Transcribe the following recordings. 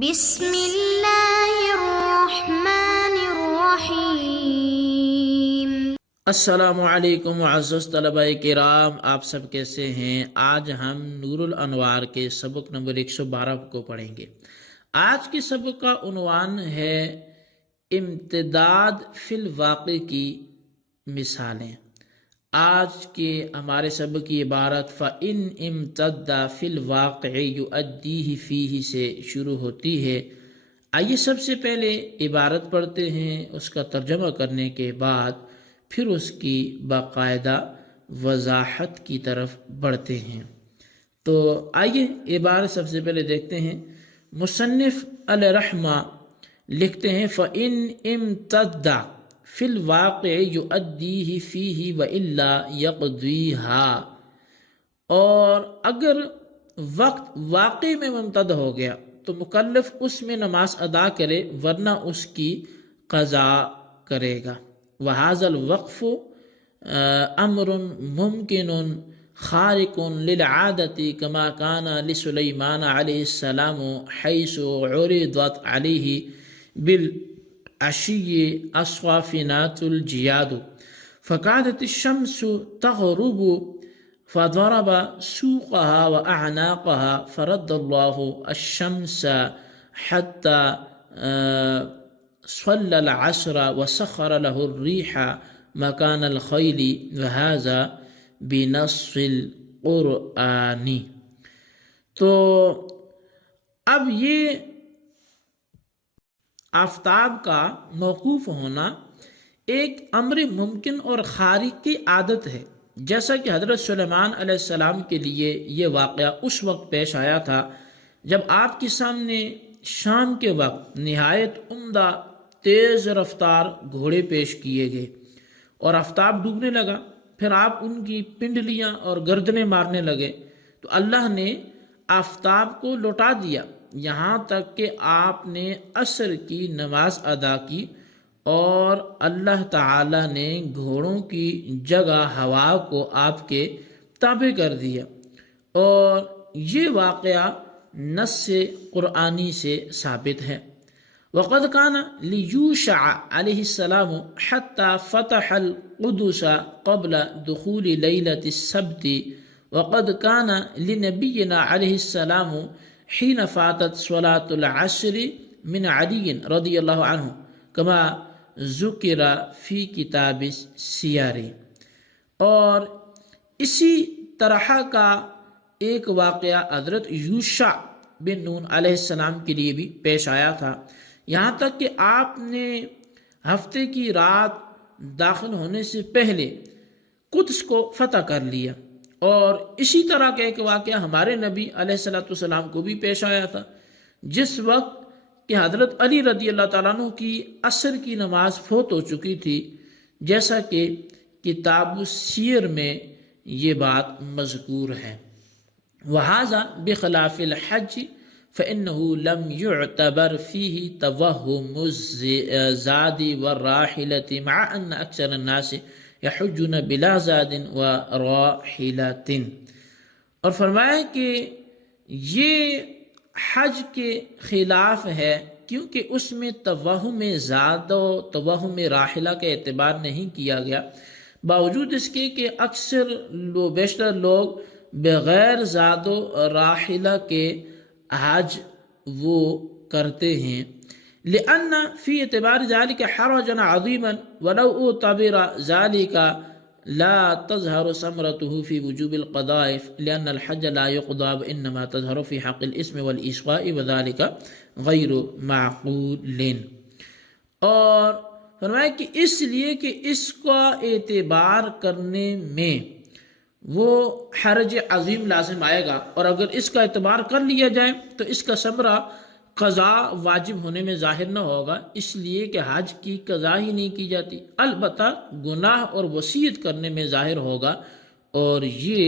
بسم اللہ الرحمن الرحیم۔ السلام علیکم معزز طلبہ کرام، آپ سب کیسے ہیں؟ آج ہم نور الانوار کے سبق نمبر 112 کو پڑھیں گے۔ آج کے سبق کا عنوان ہے امتداد فی الواقع کی مثالیں۔ آج کے ہمارے سبق کی عبارت فَإِنْ امتد فی الواقع یؤدیہ فیہ سے شروع ہوتی ہے۔ آئیے سب سے پہلے عبارت پڑھتے ہیں، اس کا ترجمہ کرنے کے بعد پھر اس کی باقاعدہ وضاحت کی طرف بڑھتے ہیں۔ تو آئیے عبارت سب سے پہلے دیکھتے ہیں۔ مصنف علیہ رحمہ لکھتے ہیں فَإِنْ امتد فی الواقع یؤدیہ فیہ وَإِلَّا یقضیہا، اور اگر وقت واقع میں ممتد ہو گیا تو مکلف اس میں نماز ادا کرے ورنہ اس کی قضا کرے گا۔ وَهَذَا الْوَقْفُ أَمْرٌ مُمْكِنٌ خَارِقٌ لِلْعَادَةِ كَمَا كَانَ لِسُلَيْمَانَ عَلَيْهِ السَّلَامُ حَيْثُ عُرِضَتْ عَلَيْهِ بِالْعَشِيِّ أَصْوَافِنَاتُ الْجِيَادُ فَكَادَتِ الشَّمْسُ تَغْرُبُ فَضَرَبَ سُوقَهَا وَأَعْنَاقَهَا فَرَدَّ اللَّهُ الشَّمْسَ حَتَّى صلى العصر وسخر له الريح مكان الخيل وهذا بنص القرآن۔ تو اب یہ آفتاب کا موقوف ہونا ایک امر ممکن اور خارق کی عادت ہے، جیسا کہ حضرت سلیمان علیہ السلام کے لیے یہ واقعہ اس وقت پیش آیا تھا جب آپ کے سامنے شام کے وقت نہایت عمدہ تیز رفتار گھوڑے پیش کیے گئے اور آفتاب ڈوبنے لگا، پھر آپ ان کی پنڈلیاں اور گردنیں مارنے لگے تو اللہ نے آفتاب کو لوٹا دیا یہاں تک کہ آپ نے عصر کی نماز ادا کی اور اللہ تعالی نے گھوڑوں کی جگہ ہوا کو آپ کے تابع کر دیا، اور یہ واقعہ نص قرآنی سے ثابت ہے۔ وقد كان ليوشع عليه السلام حتى فتح القدس قبل دخول ليلة السبت، وقد كان لنبينا عليه السلام حين فاتت صلاة العصر من علي رضي الله عنه كما ذکر فی کتاب السیر۔ اور اسی طرح کا ایک واقعہ حضرت یوشع بن نون علیہ السلام کے لیے بھی پیش آیا تھا، یہاں تک کہ آپ نے ہفتے کی رات داخل ہونے سے پہلے قدس کو فتح کر لیا، اور اسی طرح کا ایک واقعہ ہمارے نبی علیہ السلام کو بھی پیش آیا تھا جس وقت کہ حضرت علی رضی اللہ تعالیٰ عنہ کی عصر کی نماز فوت ہو چکی تھی، جیسا کہ کتاب السیر میں یہ بات مذکور ہے۔ وَهَذَا بِخِلَافِ الْحَجِّ فَإِنَّهُ لَمْ يُعْتَبَرْ فِيهِ تَوَهُّمُ الزَّادِ وَالرَّاحِلَةِ مع أن أكثر الناس يحجون بلا زاد وراحلة۔ اور فرمایا کہ یہ حج کے خلاف ہے کیونکہ اس میں توہم زاد و توہم راحلہ کا اعتبار نہیں کیا گیا، باوجود اس کے کہ بیشتر لوگ بغیر زاد و راحلہ کے حج وہ کرتے ہیں، لأن فی اعتبار ذلك حرجا عظیما ولو اعتبر ذلك لا تظهر ثمرته في وجوب القضاء لأن الحج لا يقضى وإنما تظهر في حق الاسم والإسقاء وذلك غیر معقول۔ اور فرمایا کہ اس لیے کہ اس کا اعتبار کرنے میں وہ حرج عظیم لازم آئے گا، اور اگر اس کا اعتبار کر لیا جائے تو اس کا ثمرہ قضا واجب ہونے میں ظاہر نہ ہوگا، اس لیے کہ حج کی قضا ہی نہیں کی جاتی، البتہ گناہ اور وصیت کرنے میں ظاہر ہوگا، اور یہ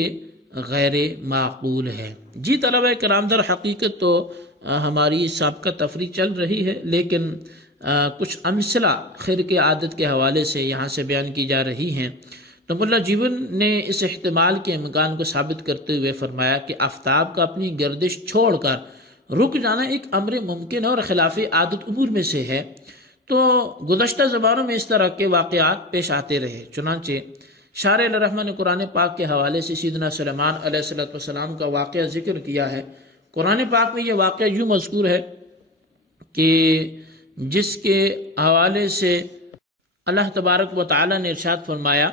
غیر معقول ہے۔ جی طلبہ کرام، در حقیقت تو ہماری سابقہ تفریح چل رہی ہے، لیکن کچھ امثلہ خرق عادت کے حوالے سے یہاں سے بیان کی جا رہی ہیں۔ تو ملا جیون نے اس احتمال کے امکان کو ثابت کرتے ہوئے فرمایا کہ آفتاب کا اپنی گردش چھوڑ کر رک جانا ایک امر ممکن ہے اور خلاف عادت امور میں سے ہے، تو گزشتہ زمانوں میں اس طرح کے واقعات پیش آتے رہے۔ چنانچہ شارح الرحمٰن نے قرآن پاک کے حوالے سے سیدنا سلیمان علیہ السلام کا واقعہ ذکر کیا ہے۔ قرآن پاک میں یہ واقعہ یوں مذکور ہے کہ جس کے حوالے سے اللہ تبارک و تعالیٰ نے ارشاد فرمایا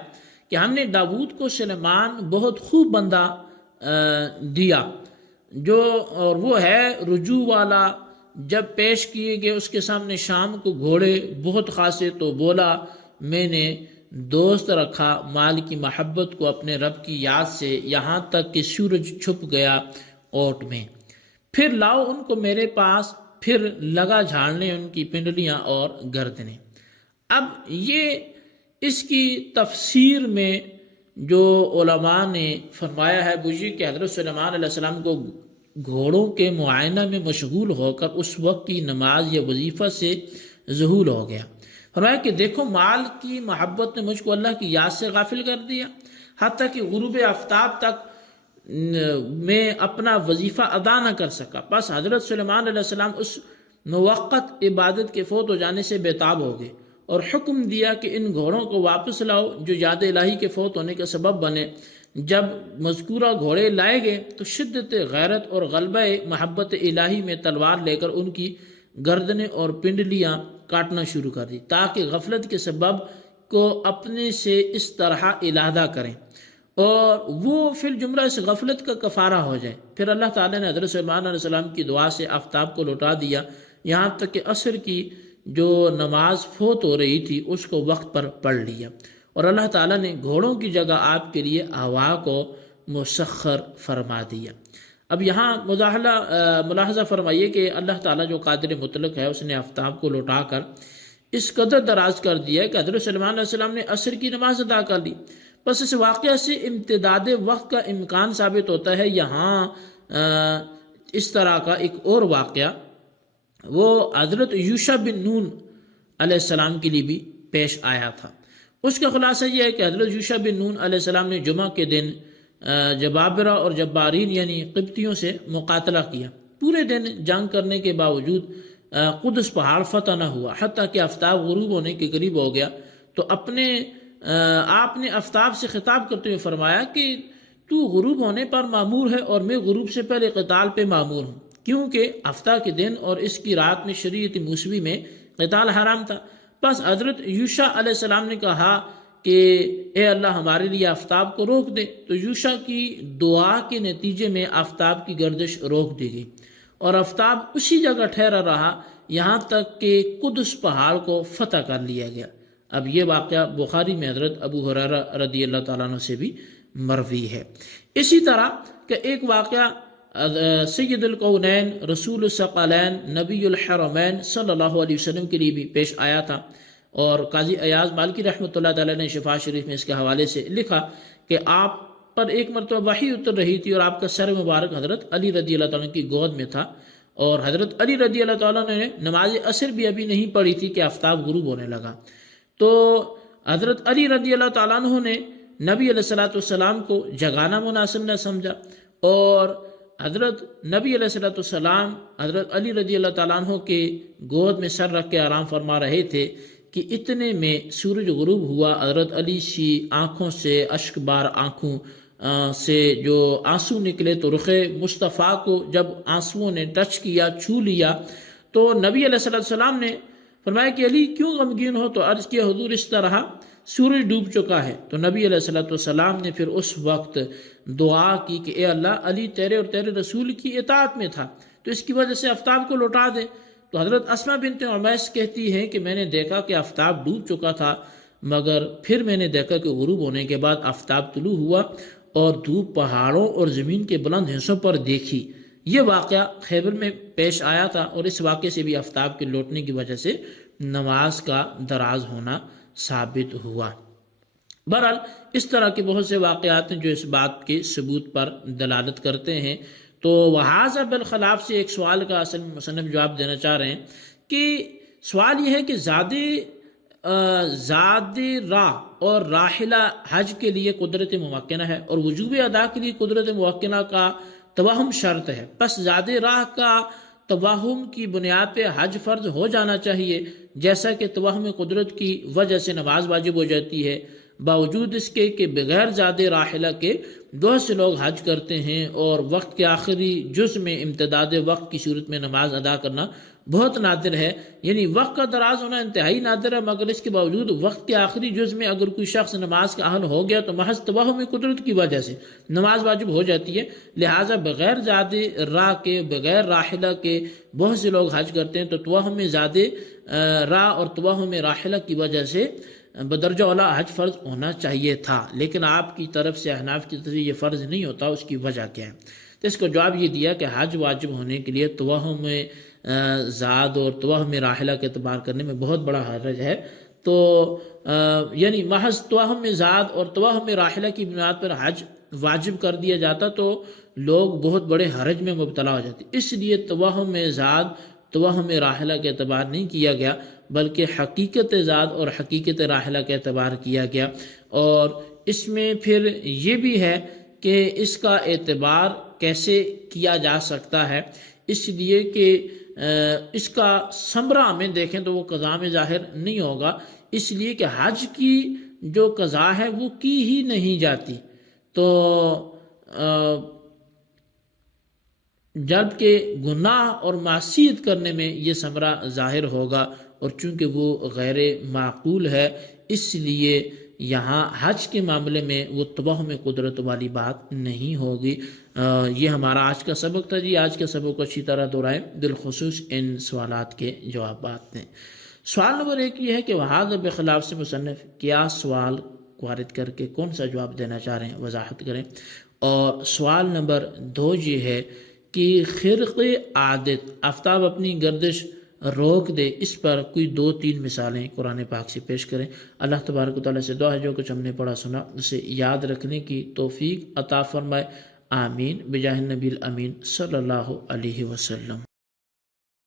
کہ ہم نے داود کو سلیمان بہت خوب بندہ دیا، جو اور وہ ہے رجوع والا۔ جب پیش کیے گئے اس کے سامنے شام کو گھوڑے بہت خاصے، تو بولا میں نے دوست رکھا مال کی محبت کو اپنے رب کی یاد سے، یہاں تک کہ سورج چھپ گیا اوٹ میں۔ پھر لاؤ ان کو میرے پاس، پھر لگا جھاڑنے ان کی پنڈلیاں اور گردنیں۔ اب یہ اس کی تفسیر میں جو علماء نے فرمایا ہے وہ یہ کہ حضرت سلیمان علیہ السلام کو گھوڑوں کے معائنہ میں مشغول ہو کر اس وقت کی نماز یا وظیفہ سے ذہول ہو گیا۔ فرمایا کہ دیکھو مال کی محبت نے مجھ کو اللہ کی یاد سے غافل کر دیا، حتیٰ کہ غروب آفتاب تک میں اپنا وظیفہ ادا نہ کر سکا۔ پس حضرت سلیمان علیہ السلام اس موقت عبادت کے فوت ہو جانے سے بےتاب ہو گئے اور حکم دیا کہ ان گھوڑوں کو واپس لاؤ جو یاد الہی کے فوت ہونے کا سبب بنے۔ جب مذکورہ گھوڑے لائے گئے تو شدت غیرت اور غلبہ محبت الہی میں تلوار لے کر ان کی گردنیں اور پنڈلیاں کاٹنا شروع کر دی، تاکہ غفلت کے سبب کو اپنے سے اس طرح علادہ کریں اور وہ فی الجملہ اس غفلت کا کفارہ ہو جائے۔ پھر اللہ تعالیٰ نے حضرت سلیمان علیہ السلام کی دعا سے آفتاب کو لوٹا دیا، یہاں تک کہ عصر کی جو نماز فوت ہو رہی تھی اس کو وقت پر پڑھ لیا، اور اللہ تعالیٰ نے گھوڑوں کی جگہ آپ کے لیے ہوا کو مسخر فرما دیا۔ اب یہاں ملاحظہ فرمائیے کہ اللہ تعالیٰ جو قادر مطلق ہے اس نے آفتاب کو لوٹا کر اس قدر دراز کر دیا کہ حضرت سلیمان علیہ السلام نے عصر کی نماز ادا کر لی۔ بس اس واقعہ سے امتداد وقت کا امکان ثابت ہوتا ہے۔ یہاں اس طرح کا ایک اور واقعہ وہ حضرت یوشع بن نون علیہ السلام کے لیے بھی پیش آیا تھا۔ اس کا خلاصہ یہ ہے کہ حضرت یوشع بن نون علیہ السلام نے جمعہ کے دن جبابرہ اور جبارین یعنی قبطیوں سے مقاتلہ کیا۔ پورے دن جنگ کرنے کے باوجود قدس پہاڑ فتح نہ ہوا، حتیٰ کہ آفتاب غروب ہونے کے قریب ہو گیا۔ تو آپ نے آفتاب سے خطاب کرتے ہوئے فرمایا کہ تو غروب ہونے پر معمور ہے اور میں غروب سے پہلے قتال پہ معمور ہوں، کیونکہ ہفتہ کے دن اور اس کی رات میں شریعت موسوی میں قتال حرام تھا۔ بس حضرت یوشع علیہ السلام نے کہا کہ اے اللہ ہمارے لیے آفتاب کو روک دے، تو یوشع کی دعا کے نتیجے میں آفتاب کی گردش روک دی گئی اور آفتاب اسی جگہ ٹھہرا رہا یہاں تک کہ قدس پہاڑ کو فتح کر لیا گیا۔ اب یہ واقعہ بخاری میں حضرت ابو ہریرہ رضی اللہ تعالیٰ عنہ سے بھی مروی ہے۔ اسی طرح کہ ایک واقعہ سید الکونین رسول الثقلین نبی الحرمین صلی اللہ علیہ وسلم کے لیے بھی پیش آیا تھا، اور قاضی ایاز مالکی رحمۃ اللہ تعالیٰ نے شفا شریف میں اس کے حوالے سے لکھا کہ آپ پر ایک مرتبہ وحی اتر رہی تھی اور آپ کا سر مبارک حضرت علی رضی اللہ تعالیٰ کی گود میں تھا، اور حضرت علی رضی اللہ تعالیٰ نے نماز عصر بھی ابھی نہیں پڑھی تھی کہ آفتاب غروب ہونے لگا۔ تو حضرت علی رضی اللہ تعالیٰ عنہ نے نبی علیہ السلام کو جگانا مناسب نہ سمجھا، اور حضرت نبی علیہ السلام حضرت علی رضی اللہ تعالیٰ عنہ کے گود میں سر رکھ کے آرام فرما رہے تھے کہ اتنے میں سورج غروب ہوا۔ حضرت علی کی آنکھوں سے اشک بار آنکھوں سے جو آنسو نکلے، تو رخ مصطفیٰ کو جب آنسوؤں نے ٹچ کیا، چھو لیا، تو نبی علیہ السلام نے فرمایا کہ علی کیوں غمگین ہو؟ تو عرض کیا حضور اس طرح سورج ڈوب چکا ہے۔ تو نبی علیہ السلام نے پھر اس وقت دعا کی کہ اے اللہ علی تیرے اور تیرے رسول کی اطاعت میں تھا، تو اس کی وجہ سے آفتاب کو لوٹا دے۔ تو حضرت اسماء بنت عمیس کہتی ہیں کہ میں نے دیکھا کہ آفتاب ڈوب چکا تھا، مگر پھر میں نے دیکھا کہ غروب ہونے کے بعد آفتاب طلوع ہوا اور دھوپ پہاڑوں اور زمین کے بلند حصوں پر دیکھی۔ یہ واقعہ خیبر میں پیش آیا تھا، اور اس واقعے سے بھی آفتاب کے لوٹنے کی وجہ سے نماز کا دراز ہونا ثابت ہوا۔ بہرحال اس طرح کے بہت سے واقعات ہیں جو اس بات کے ثبوت پر دلالت کرتے ہیں۔ تو وہذا بالخلاف سے ایک سوال کا اصل مصنف جواب دینا چاہ رہے ہیں کہ سوال یہ ہے کہ زاد راہ اور راحلہ حج کے لیے قدرت ممکنہ ہے اور وجوب ادا کے لیے قدرت ممکنہ کا توہم شرط ہے، پس زاد راہ کا توہم کی بنیاد پہ حج فرض ہو جانا چاہیے، جیسا کہ توہم قدرت کی وجہ سے نماز واجب ہو جاتی ہے، باوجود اس کے کہ بغیر زاد راحلہ کے بہت سے لوگ حج کرتے ہیں، اور وقت کے آخری جز میں امتداد وقت کی صورت میں نماز ادا کرنا بہت نادر ہے، یعنی وقت کا دراز ہونا انتہائی نادر ہے، مگر اس کے باوجود وقت کے آخری جز میں اگر کوئی شخص نماز کا اہل ہو گیا تو محض توہم قدرت کی وجہ سے نماز واجب ہو جاتی ہے۔ لہٰذا بغیر زاد راہ کے، بغیر راحلہ کے بہت سے لوگ حج کرتے ہیں، تو توہم زاد راہ اور توہم راحلہ کی وجہ سے بدرجہ اولا حج فرض ہونا چاہیے تھا، لیکن آپ کی طرف سے، احناف کی طرف سے یہ فرض نہیں ہوتا۔ اس کی وجہ کیا ہے؟ تو اس کو جواب یہ دیا کہ حج واجب ہونے کے لیے توہم زاد اور توہم راحلہ کے اعتبار کرنے میں بہت بڑا حرج ہے، تو یعنی محض توہم زاد اور توہم راحلہ کی بنیاد پر حج واجب کر دیا جاتا تو لوگ بہت بڑے حرج میں مبتلا ہو جاتے، اس لیے توہم زاد توہم راحلہ کے اعتبار نہیں کیا گیا، بلکہ حقیقت زاد اور حقیقت راحلہ کے اعتبار کیا گیا۔ اور اس میں پھر یہ بھی ہے کہ اس کا اعتبار کیسے کیا جا سکتا ہے، اس لیے کہ اس کا ثمرہ میں دیکھیں تو وہ قضا میں ظاہر نہیں ہوگا، اس لیے کہ حج کی جو قضا ہے وہ کی ہی نہیں جاتی، تو جبکہ گناہ اور معصیت کرنے میں یہ ثمرہ ظاہر ہوگا، اور چونکہ وہ غیر معقول ہے اس لیے یہاں حج کے معاملے میں وہ توہم قدرت والی بات نہیں ہوگی۔ یہ ہمارا آج کا سبق تھا جی۔ آج کے سبق کو اچھی طرح دہرائیں، بالخصوص ان سوالات کے جوابات دیں۔ سوال نمبر 1 یہ ہے کہ وَهَذَا بخلاف سے مصنف کیا سوال وارد کر کے کون سا جواب دینا چاہ رہے ہیں، وضاحت کریں۔ اور سوال نمبر 2 یہ ہے کہ خرق عادت، آفتاب اپنی گردش روک دے، اس پر کوئی 2-3 مثالیں قرآن پاک سے پیش کریں۔ اللہ تبارک و تعالیٰ سے دعا ہے جو کچھ ہم نے پڑھا سنا اسے یاد رکھنے کی توفیق عطا فرمائے، آمین، بجاہ النبی الامین صلی اللہ علیہ وسلم۔